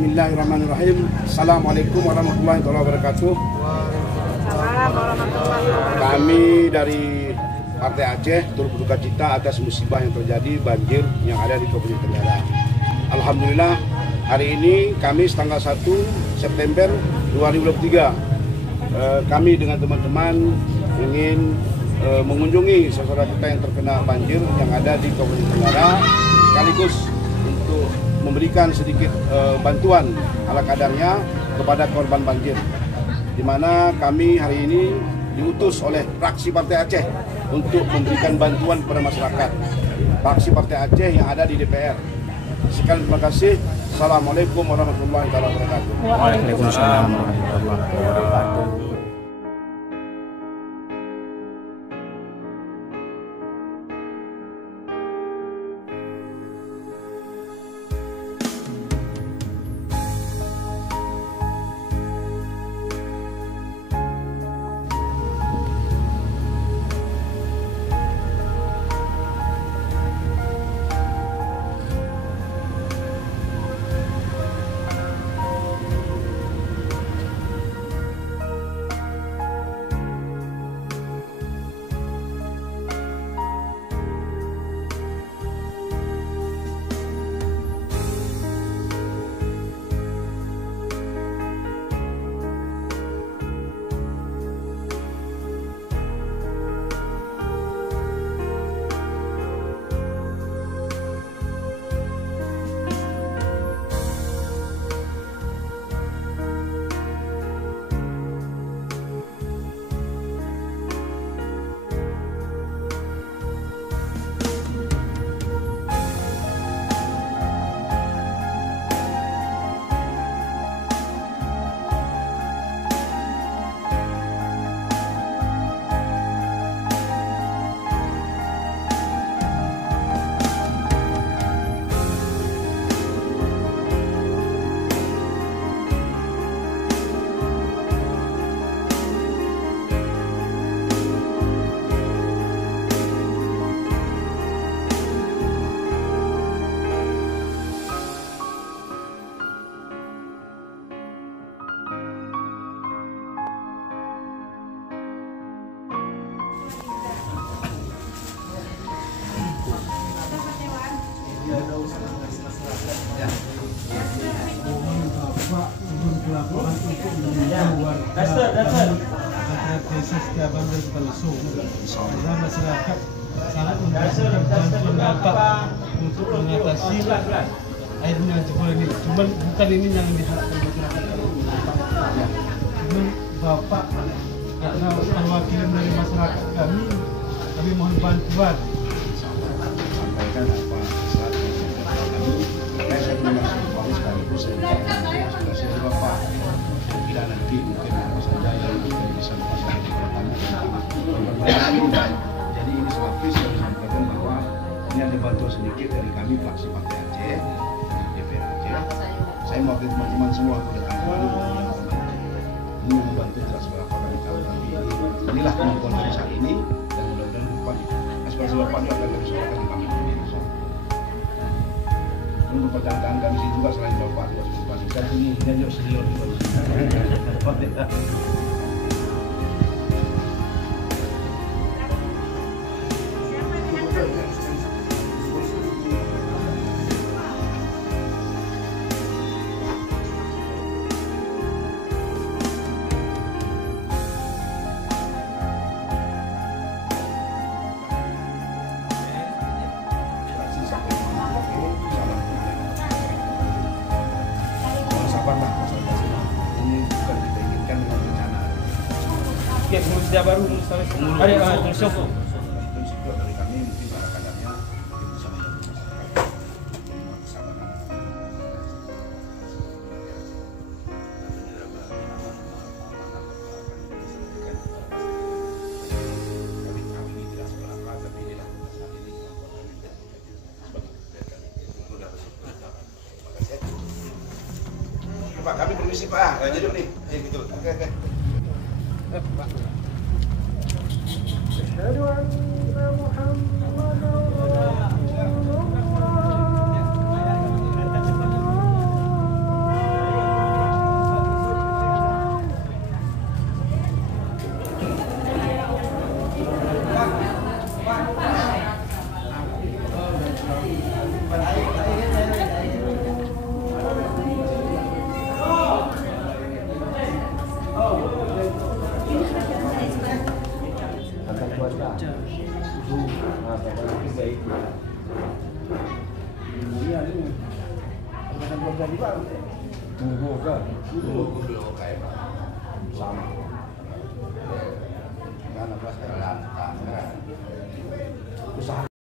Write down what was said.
Bismillahirrahmanirrahim. Assalamualaikum warahmatullahi wabarakatuh. Kami dari Partai Aceh turut berduka cita atas musibah yang terjadi banjir yang ada di Kabupaten Tenggara. Alhamdulillah hari ini Kamis tanggal 1 September 2023 kami dengan teman-teman ingin mengunjungi saudara kita yang terkena banjir yang ada di Kabupaten Tenggara, sekaligus untuk memberikan sedikit bantuan ala kadarnya kepada korban banjir, di mana kami hari ini diutus oleh fraksi Partai Aceh untuk memberikan bantuan kepada masyarakat, fraksi Partai Aceh yang ada di DPR. Sekian, terima kasih. Assalamualaikum warahmatullahi wabarakatuh. Waalaikumsalam warahmatullahi wabarakatuh. Masyarakat sangat membutuhkan bantuan Bapak untuk mengatasi airnya jebol ini. Cuman bukan ini yang diharapkan masyarakat. Cuman Bapak karena perwakilan dari masyarakat kami mohon bantuan. Sampaikan apa saat ini kami. Saya terima kasih sekaligus saya Bapak. Tidak nanti mungkin apa saja yang bisa dipastikan kepada kami. Jadi ini selapis yang disampaikan bahwa ini ada bantuan sedikit dari kami fraksi Partai Aceh di DPR Aceh. Saya mewakili teman-teman semua kepada kami ini membantu tidak seberapa kami tahu, tapi inilah kemampuan kami saat ini dan mudah-mudahan ke depan aspirasi Bapak juga akan kami suarakan di kami. Untuk perjalanan kami sini juga selain Bapak juga sudah pastikan ini juga senior juga. Ini bukan kita inginkan dengan bencana. Oke, sudah baru ada tulis Itu dari kami mungkin para kadarnya bisa membantu Pak, kami permisi Pak. Jadi nih, gitu. Oke. Pak. Asyhadu anna Muhammadan Rasulullah. bisa juga. Dulu kayak sama. Karena pas jalan, usaha